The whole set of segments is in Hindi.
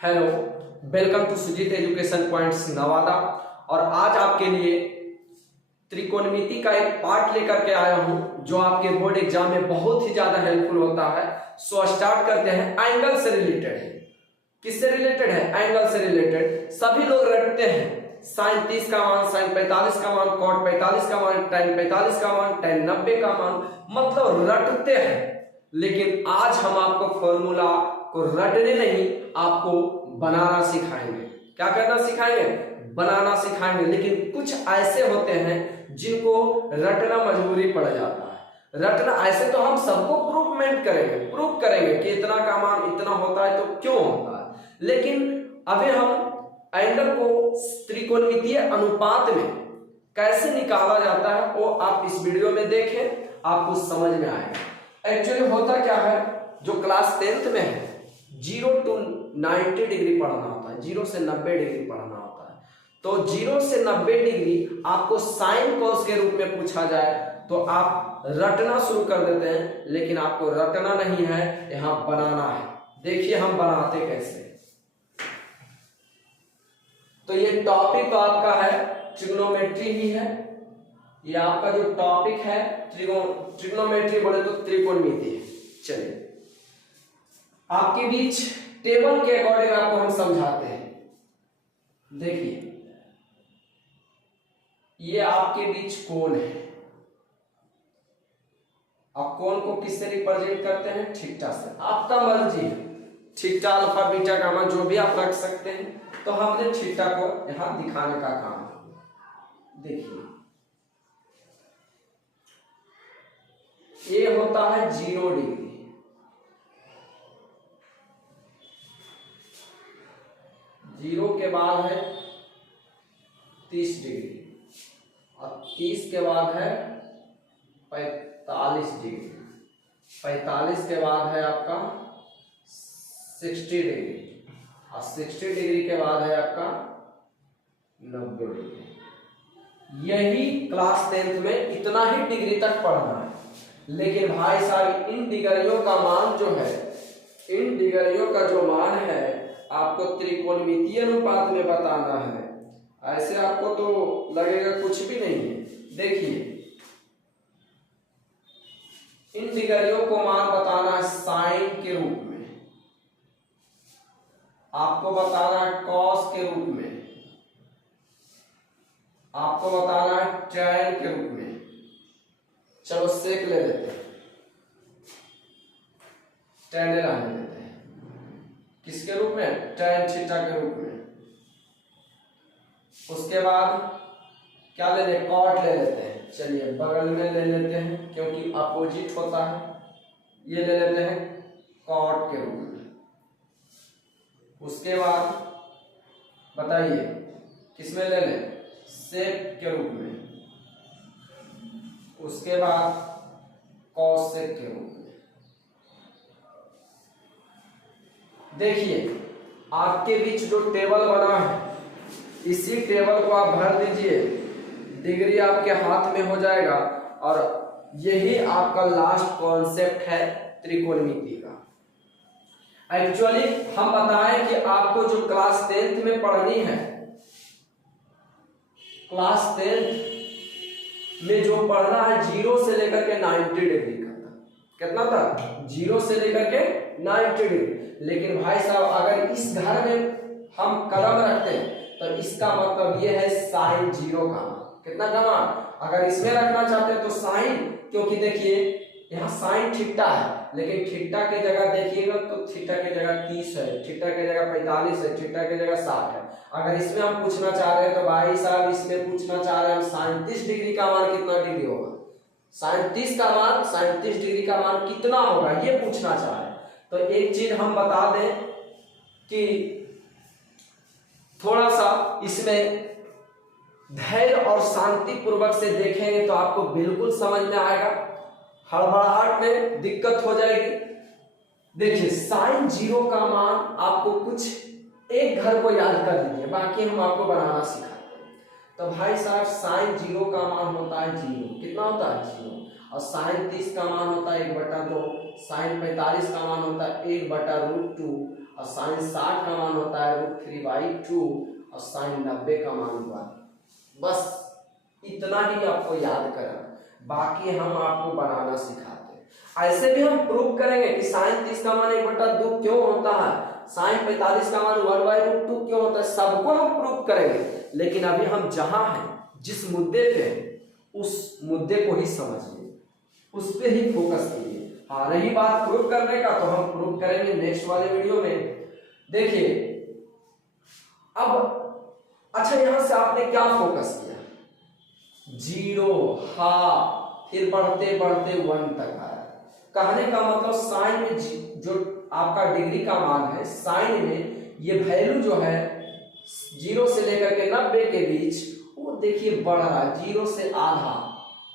Hello, welcome to Sujeet education points Nawada. और आज आपके लिए त्रिकोणमिति का एक पार्ट लेकर के आया हूं जो आपके बोर्ड एग्जाम में बहुत ही ज्यादा हेल्पफुल होता है। सो स्टार्ट करते हैं। एंगल से रिलेटेड है। किससे रिलेटेड है? एंगल से रिलेटेड। सभी लोग रटते हैं साइन 30 का मान, साइन 45 का मान, कॉट 45 का मान, tan 45 का मान, tan 90 का मान, मतलब रटते हैं। लेकिन आज हम आपको फॉर्मूला को रटने नहीं, आपको बनाना सिखाएंगे। क्या करना सिखाएंगे? बनाना सिखाएंगे। लेकिन कुछ ऐसे होते हैं जिनको रटना मजबूरी पड़ जाता है। रटना ऐसे तो हम सबको प्रूफ करेंगे कि इतना का मान इतना होता है तो क्यों होता है। लेकिन अभी हम एंगल को त्रिकोणमितीय अनुपात में कैसे निकाला जाता है वो आप इस वीडियो में देखें, आपको समझ में आएगा। एक्चुअली होता क्या है, जो क्लास 10th में है 0 to 90 डिग्री पढ़ना होता है, 0 से 90 डिग्री पढ़ना होता है। तो 0 से 90 डिग्री आपको साइन कॉस के रूप में पूछा जाए तो आप रटना शुरू कर देते हैं। लेकिन आपको रटना नहीं है, यहां बनाना है। देखिए हम बनाते कैसे। तो ये टॉपिक तो आपका है ट्रिग्नोमेट्री ही है। ये आपका जो टॉपिक है ट्रिग्नोमेट्री बोले तो त्रिकोणमिति है। चलिए आपके बीच टेबल के अकॉर्डिंग आपको हम समझाते हैं। देखिए ये आपके बीच कोण है। आप कोण को किससे रिप्रेजेंट करते हैं? थीटा से। आपका मर्जी है, थीटा अल्फा बीटा गामा जो भी आप रख सकते हैं। तो हमने थीटा को यहां दिखाने का काम है। देखिए ये होता है 0 डिग्री, जीरो के बाद है 30 डिग्री और 30 के बाद है 45 डिग्री, 45 के बाद है आपका 60 डिग्री और 60 डिग्री के बाद है आपका 90 डिग्री। यही क्लास 10th में इतना ही डिग्री तक पढ़ना है। लेकिन भाई साहब इन डिग्रियों का मान जो है, इन डिग्रियों का जो मान है आपको त्रिकोणमितीय अनुपात में बताना है। ऐसे आपको तो लगेगा कुछ भी नहीं है। देखिए इन डिग्रियों को मान बताना है साइन के रूप में, आपको बताना है कॉस के रूप में, आपको बताना है tan के रूप में। चलो सेक ले लेते हैं, tan रहने देते हैं। किसके रूप में? tan थीटा के रूप में। उसके बाद क्या ले लें? कॉट ले लेते हैं। चलिए बगल में ले लेते हैं क्योंकि अपोजिट होता है। ये ले लेते हैं कॉट के रूप में। उसके बाद बताइए किसमें ले लें? सेक के रूप में। उसके बाद कॉसेक के रूप में। देखिए आपके बीच जो टेबल बना है इसी टेबल को आप भर दीजिए, डिग्री आपके हाथ में हो जाएगा। और यही आपका लास्ट कॉन्सेप्ट है त्रिकोणमिति का। एक्चुअली हम बताएं कि आपको जो क्लास 10th में पढ़नी है, क्लास 10th में जो पढ़ना है 0 से लेकर के 90 डिग्री का था। कितना था? 0 से लेकर के 90 डिग्री। लेकिन भाई साहब अगर इस घर में हम कलम रखते हैं तो इसका मतलब ये है साइन 0 का मान। कितना का मान? अगर इसमें रखना चाहते हैं तो साइन, क्योंकि देखिए यहाँ साइन थीटा है, लेकिन थीटा की जगह देखिएगा तो थीटा की जगह 30 है, थीटा की जगह 45 है, थीटा की जगह 60 है। अगर इसमें हम पूछना चाह रहे हैं तो भाई साहब इसमें पूछना चाह रहे हैं हम साइन 30 डिग्री का मान कितना डिग्री होगा, साइन 30 का मान, साइन 30 डिग्री का मान कितना होगा ये पूछना चाह रहे हैं। तो एक चीज हम बता दें कि थोड़ा सा इसमें धैर्य और शांति पूर्वक से देखेंगे तो आपको बिल्कुल समझ में आएगा। हड़बड़ाहट में दिक्कत हो जाएगी। देखिए साइन 0 का मान आपको कुछ एक घर को याद कर लीजिए, बाकी हम आपको बनाना सिखाते हैं। तो भाई साहब साइन 0 का मान होता है 0। कितना होता है? 0। और साइन 30 का मान होता है 1/2, साइन 45 का मान होता है 1/√2 और साइन 60 का मान होता है √3/2 और साइन 90 का मान 1। बस इतना ही आपको याद करना, बाकी हम आपको बनाना सिखाते हैं। ऐसे भी हम प्रूव करेंगे कि साइन 30 का मान 1/2 क्यों होता है, साइन 45 का मान 1/√2 क्यों होता है, सबको हम प्रूव करेंगे। लेकिन अभी हम जहां हैं, जिस मुद्दे पे उस मुद्दे को ही समझिए, उस पे ही फोकस कीजिए। हाँ, रही बात प्रूव करने का, तो हम प्रूव करेंगे नेक्स्ट वाले वीडियो में। देखिए अब अच्छा, यहां से आपने क्या फोकस किया, 0, हाँ, फिर बढ़ते बढ़ते 1 तक आया। कहने का मतलब साइन में जो आपका डिग्री का मान है, साइन में ये वैल्यू जो है 0 से लेकर के 90 के बीच, वो देखिए बढ़ रहा है, 0 से आधा,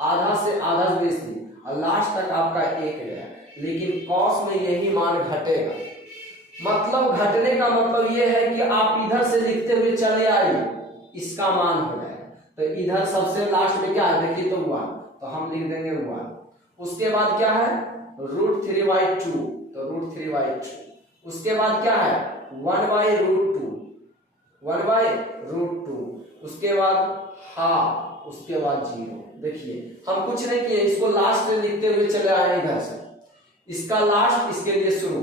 आधा से आधा बेसी, और लास्ट तक आपका 1 गया। लेकिन कॉस में यही मान घटेगा। मतलब घटने का मतलब ये है कि आप इधर से लिखते हुए चले आइए, इसका मान हो जाएगा। तो इधर सबसे लास्ट में क्या है देखिए, तो 1, तो हम लिख देंगे 1। उसके बाद क्या है √3/2, तो √3/2। उसके बाद क्या है 1/√2, 1/√2। उसके बाद हाफ, उसके बाद 0। देखिए हम कुछ नहीं किए, इसको लास्ट में लिखते हुए चले आए इधर से, इसका लास्ट इसके लिए शुरू,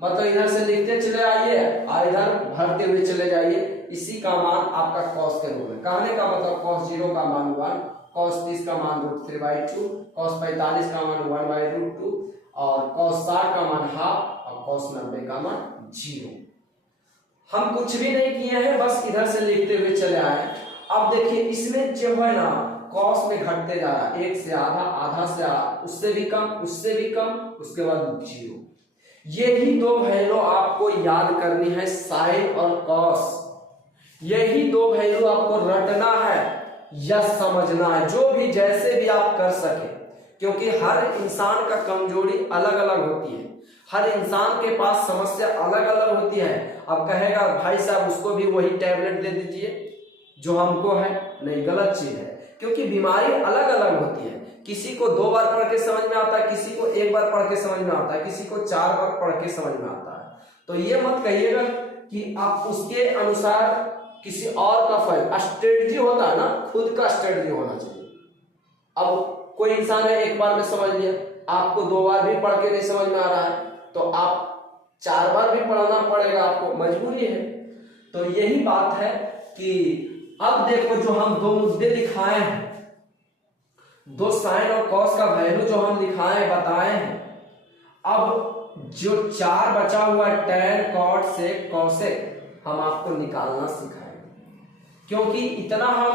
मतलब इधर से लिखते चले आइए और इधर भरते हुए चले जाइए। इसी का मान आपका कॉस के रूप में, कहने का मतलब cos 0 का मान 1, cos 30 का मान √3/2, cos 45 का मान 1/√2 और cos 60 का मान हाफ और cos 90 का मान 0। हम कुछ भी नहीं किए हैं, बस इधर से लिखते हुए चले आए। अब देखिए इसमें जो है ना, कॉस में घटते जा रहा है, 1 से आधा, आधा से आधा, उससे भी कम, उससे भी कम, उसके बाद 0। यही दो वैल्यू आपको याद करनी है, साइन और कॉस। यही दो वैल्यू आपको रटना है या समझना है, जो भी जैसे भी आप कर सके, क्योंकि हर इंसान का कमजोरी अलग अलग होती है, हर इंसान के पास समस्या अलग अलग होती है। अब कहेगा भाई साहब उसको भी वही टैबलेट दे दीजिए जो हमको है, नहीं, गलत चीज है, क्योंकि बीमारी अलग अलग होती है। किसी को 2 बार पढ़ के समझ में आता है, किसी को 1 बार पढ़ के समझ में आता है, किसी को 4 बार पढ़ के समझ में आता है। तो ये मत कहिएगा कि आप उसके अनुसार किसी और का फल, स्ट्रेटजी होता है ना, खुद का स्ट्रेटजी होना चाहिए। अब कोई इंसान है 1 बार में समझ लिया, आपको 2 बार भी पढ़ के नहीं समझ में आ रहा है, तो आप 4 बार भी पढ़ना पड़ेगा, आपको मजबूरी है। तो यही बात है कि अब देखो जो हम 2 मुद्दे दिखाए हैं, 2 साइन और कॉस का वैल्यू जो हम लिखाए बताए हैं, अब जो 4 बचा हुआ tan, cot, sec, cosec हम आपको निकालना सिखाएंगे, क्योंकि इतना हम,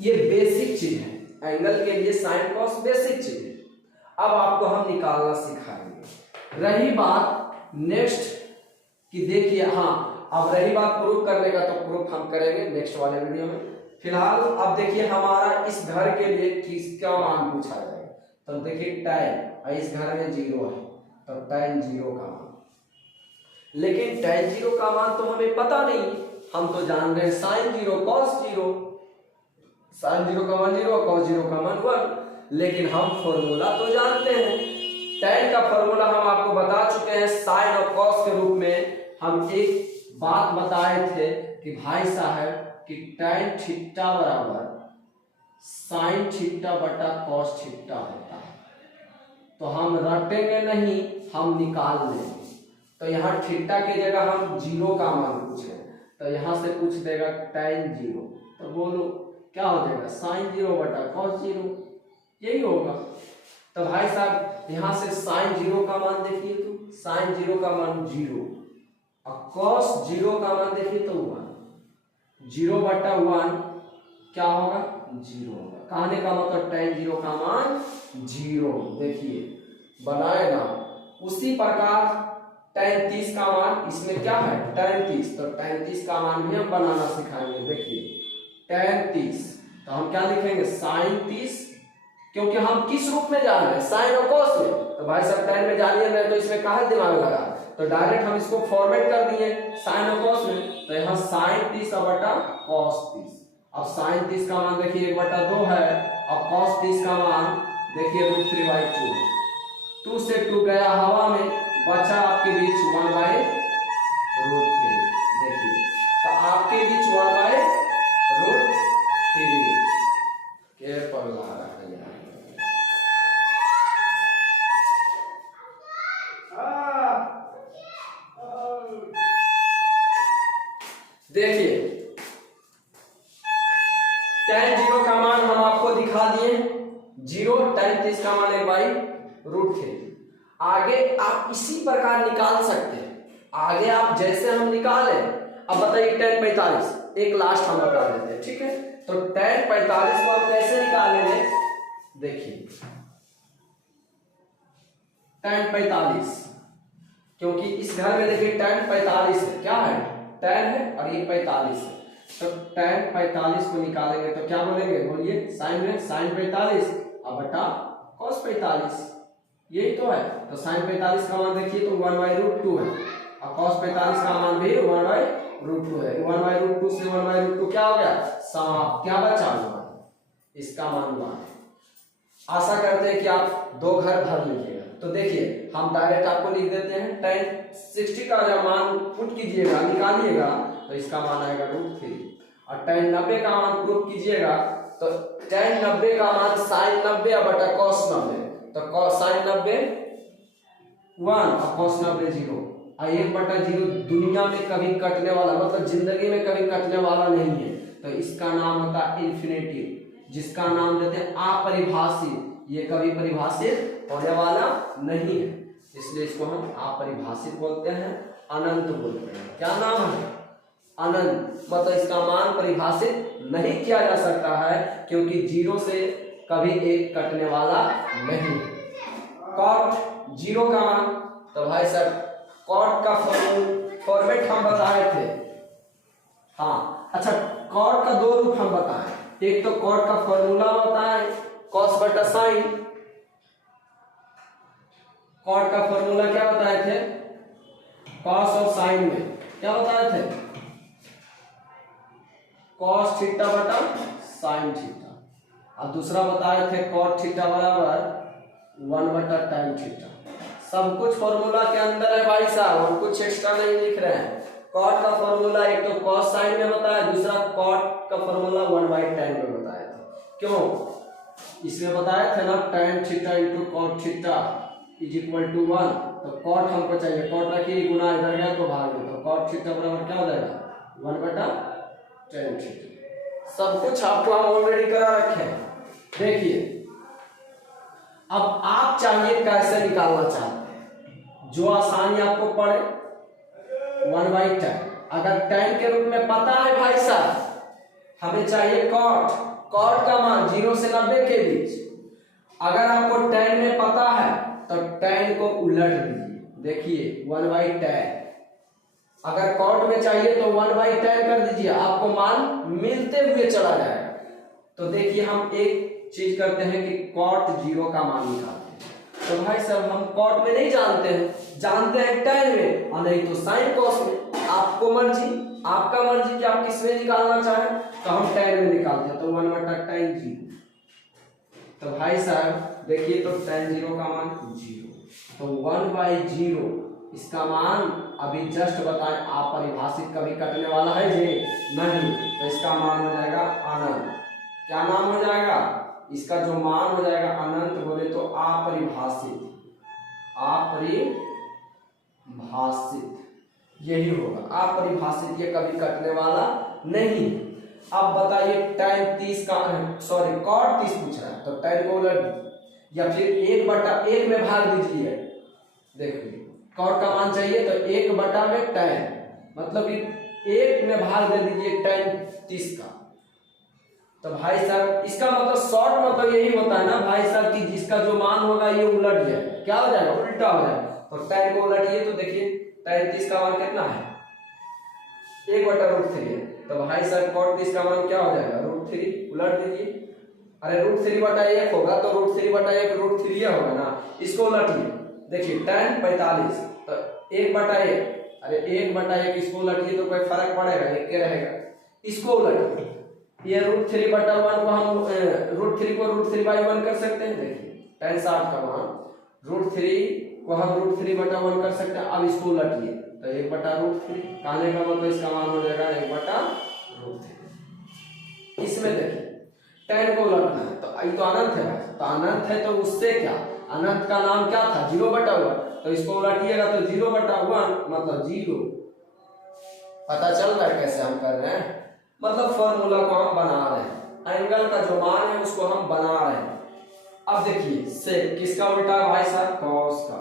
ये बेसिक चीज है, एंगल के लिए साइन कॉस बेसिक चीज है, अब आपको हम निकालना सिखाएंगे। रही बात नेक्स्ट कि देखिए, हाँ, अब रही बात प्रूफ करने का, तो प्रूफ हम करेंगे नेक्स्ट वाले वीडियो में। फिलहाल अब देखिए हमारा इस घर के लिए किसका मान पूछा जाएगा, तो देखिए tan, इस घर में 0 है, तो tan 0 का मान। लेकिन tan 0 का मान तो हमें पता नहीं, हम तो जान रहे हैं sin 0 cos 0, sin 0 का मान 0, cos 0 का मान 1। लेकिन हम फॉर्मूला तो जानते हैं, tan का फॉर्मूला हम आपको बता चुके हैं, sin और cos के रूप में हम एक बात बताए थे कि भाई साहब कि tan थीटा बराबर sin थीटा बटा cos थीटा होता है। तो हम रटेंगे नहीं, हम निकाल लेंगे। तो यहाँ थीटा की जगह हम 0 का मान पूछे, तो यहाँ से पूछ देगा tan 0, तो बोलो क्या हो जाएगा sin 0 बटा cos 0, यही होगा। तो भाई साहब यहाँ से sin 0 का मान देखिए, तो sin 0 का मान 0 और cos 0 का मान देखिए तो 1, 0 बटा 1 क्या होगा 0 होगा। कहने का मतलब tan 0 का मान 0, देखिए बनाए ना। उसी प्रकार tan 30 का मान, इसमें क्या है tan 30, तो tan 30 का मान भी हम बनाना सिखाएंगे। देखिए tan 30, तो हम क्या लिखेंगे sin 30, क्योंकि हम किस रूप में जा रहे हैं साइन और कॉस में, तो भाई साहब tan में जानिए नहीं, तो इसमें कहाँ दिमाग लगा, तो डायरेक्ट हम इसको फॉर्मेट कर दिए साइन और कॉस में, तो यहाँ sin 30 बटा cos 30। अब sin 30 का मान देखिए 1/2 है, अब cos 30 का मान देखिए √3/2, 2 से 2 गया हवा में, बचा आपके बीच 1/2। देखिए tan 0 का मान हम आपको दिखा दिए, 0 tan 30 का मान 1/√3। आगे आप इसी प्रकार निकाल सकते हैं, आगे आप जैसे हम निकाले। अब बताइए tan 45, एक लास्ट हम बता देते हैं, ठीक है। तो tan 45 को हम कैसे निकालेंगे, देखिए tan 45, क्योंकि इस घर में देखिए tan 45 है, क्या है, tan है और ये 45 है। तो tan 45 को निकालेंगे तो क्या बोलेंगे, बोलिए, साइन में sin 45 और बटा cos 45, यही तो है। तो sin 45 का मान देखिए तो 1/√2 है और cos 45 का मान भी 1/√2 है। 1/√2 से 1/√2 क्या हो गया, क्या बचा, 1, इसका मान 1। आशा करते हैं कि आप 2 घर भर लीजिएगा। तो देखिए हम डायरेक्ट आपको लिख देते हैं, tan 60 का जब मान पुट कीजिएगा, निकालिएगा तो इसका मान आएगा √3 और tan 90 का मान पुट कीजिएगा तो tan 90 का मान sin 90 बटा cos 90, तो sin 90 1 और cos 90 0 और 1/0 दुनिया में कभी कटने वाला, मतलब जिंदगी में कभी कटने वाला नहीं है। तो इसका नाम होता है इन्फिनेटिव, जिसका नाम देते हैं अपरिभाषित, ये कभी परिभाषित होने वाला नहीं है, इसलिए इसको हम अपरिभाषित बोलते हैं, अनंत बोलते हैं। क्या नाम है, अनंत, मतलब इसका मान परिभाषित नहीं किया जा सकता है क्योंकि 0 से कभी 1 कटने वाला नहीं। cot 0 का मान, तो भाई साहब cot का फॉर्मेट हम बताए थे, हाँ अच्छा, cot का 2 रूप हम बताए, एक तो cot का फॉर्मूला बताए cos बटा sin। cot का फॉर्मूला क्या बताए थे, cos और sin में क्या बताए थे, cos थीटा बटा sin थीटा, और दूसरा बताए थे cot थीटा बराबर 1 बटा tan थीटा। सब कुछ फॉर्मूला के अंदर है भाई साहब, हम कुछ एक्स्ट्रा नहीं लिख रहे हैं। cot का फॉर्मूला एक तो cos sin में बताया, दूसरा cot का फॉर्मूला 1/tan में बताया था। क्यों, इसमें बताया था ना tan theta into cot theta is equal to 1, तो cot हमको चाहिए, cot रखिए, गुना इधर गया तो भाग में, तो cot थीटा बराबर क्या हो जाएगा 1/tan थीटा। सब कुछ आपको हम ऑलरेडी करा रखे हैं। देखिए अब आप चाहिए कैसे निकालना चाहते हैं, जो आसानी आपको पड़े। 1/tan, अगर tan के रूप में पता है भाई साहब, हमें चाहिए cot का मान 0 से 90 के बीच। अगर आपको tan में पता है तो tan को उलट दीजिए, देखिए 1/tan। अगर cot में चाहिए तो 1/tan कर दीजिए, आपको मान मिलते हुए चला जाएगा। तो देखिए हम एक चीज करते हैं कि cot 0 का मान निकालते हैं। तो भाई साहब हम cot में नहीं जानते हैं, जानते हैं tan में और नहीं तो sin cos में। आपको मर्जी, आपका मर्जी कि आप किस में निकालना चाहें, तो हम tan में निकालते हैं, तो 1/tan 0। तो भाई साहब देखिए तो tan 0 का मान 0, तो 1/0 इसका मान अभी जस्ट बताएं, आप परिभाषित कभी कटने वाला है जी नहीं, तो इसका मान हो जाएगा अनंत। क्या नाम हो जाएगा, इसका जो मान हो जाएगा अनंत, बोले तो अपरिभाषित, अपरिभाषित यही होगा, अपरिभाषित, ये कभी कटने वाला नहीं। अब बताइए tan 30 का, सॉरी cot 30 पूछ रहा है, तो tan को उलट या फिर 1/1 में भाग दीजिए। देखिए cot का मान चाहिए तो 1 में tan, मतलब 1 में भाग दे दीजिए tan 30 का। तो भाई साहब इसका मतलब शॉर्ट मतलब यही होता है ना भाई साहब कि जिसका जो मान होगा ये उलट जाए, क्या हो जाएगा, उल्टा हो जाएगा। तो tan को उलटिए तो देखिए tan 30 का मान कितना है, 1/√3 है, तो भाई साहब cot 30 का मान क्या हो जाएगा, √3, उलट दीजिए। अरे √3/1 होगा तो √3/1 √3 होगा ना, इसको उलटिए। देखिए tan 45 तो 1/1, अरे 1/1 इसको उलटिए तो कोई फर्क पड़ेगा, एक के रहेगा, इसको उलटिए। ये √3/1 को हम √3 को √3/1 कर सकते हैं। देखिए tan 60 का मान √3 को हम √3/1 कर सकते हैं। अब इसको उलटिए तो 1/√3, कहने का मतलब इसका मान हो जाएगा 1/√3। इसमें देखिए tan को उलटना है तो ये तो अनंत है, तो अनंत है तो उससे क्या, अनंत का नाम क्या था 0/1, तो इसको उलटिएगा तो 0/1 मतलब 0, पता चल रहा है कैसे हम कर रहे हैं, मतलब फॉर्मूला को हम बना रहे हैं, एंगल का जो मान है उसको हम बना रहे हैं। अब देखिए सेक किसका उल्टा है भाई साहब, कॉस का।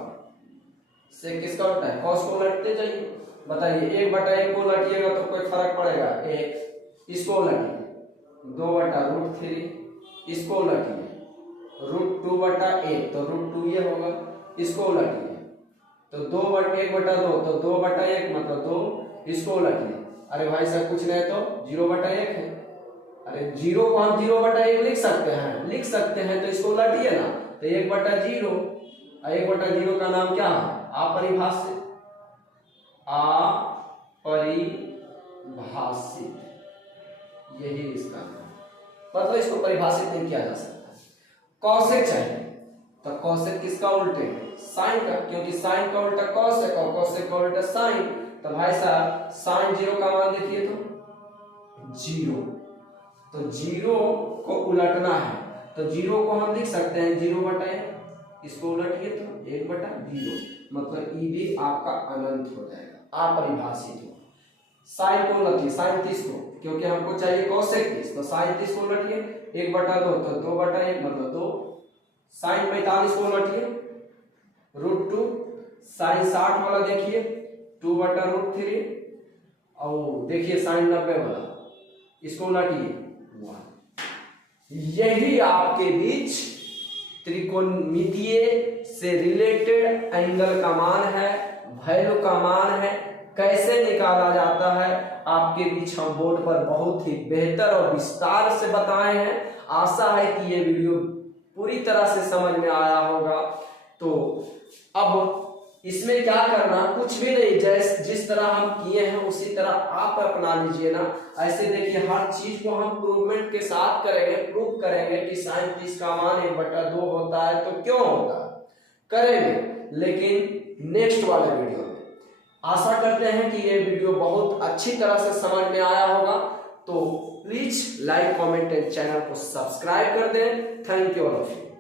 सेक किसका उल्टा है, कॉस को उलटते जाइए, बताइए 1/1 को उलटिएगा तो कोई फर्क पड़ेगा, 1, इसको उलटिए 2/√3, इसको उलटिए √2/1 तो √2 ये होगा, इसको उलटिए तो 1/2 तो 2/1 मतलब 2, इसको उलटिए, अरे भाई साहब कुछ नहीं तो 0/1 है, अरे 0 को हम 0/1 लिख सकते हैं तो इसको उलटिए ना, तो 1/0, 1/0 का नाम क्या है, अपरिभाषित, अपरिभाषित, यही इसका नाम, मतलब इसको परिभाषित नहीं किया जा सकता। कॉसेक चाहिए तो कॉसेक किसका उल्टे, साइन का, क्योंकि साइन का उल्टा कॉसेक और कॉसेक का उल्टा साइन, तो भाई साहब साइन 0 का मान देखिए तो 0, तो 0 को उलटना है तो 0 को हम लिख सकते हैं 0/1, इसको उलटिए तो 1/0, मतलब ई भी आपका अनंत हो जाएगा, अपरिभाषित हो। साइन को उलटिए, साइन 30 को, क्योंकि हमको चाहिए कॉसेक 30, तो साइन 30 को उलटिए 1/2 तो 2/1 मतलब 2, साइन 45 को उलटिए √2, साइन 60 वाला देखिए 2/√3, और देखिए साइन 90 वाला, इसको उलटिए 1। यही आपके बीच त्रिकोणमितीय से रिलेटेड एंगल का मान है, वैल्यू का मान है, कैसे निकाला जाता है आपके बीच हम बोर्ड पर बहुत ही बेहतर और विस्तार से बताए हैं। आशा है कि ये वीडियो पूरी तरह से समझ में आया होगा। तो अब इसमें क्या करना, कुछ भी नहीं, जैसे जिस तरह हम किए हैं उसी तरह आप अपना लीजिए ना। ऐसे देखिए हर चीज को हम प्रूवमेंट के साथ करेंगे, प्रूव करेंगे कि sin 30 का मान 1/2 होता है तो क्यों होता है, करेंगे लेकिन नेक्स्ट वाले वीडियो में। आशा करते हैं कि ये वीडियो बहुत अच्छी तरह से समझ में आया होगा। तो please like, comment and channel को सब्सक्राइब कर दें। Thank you all of you.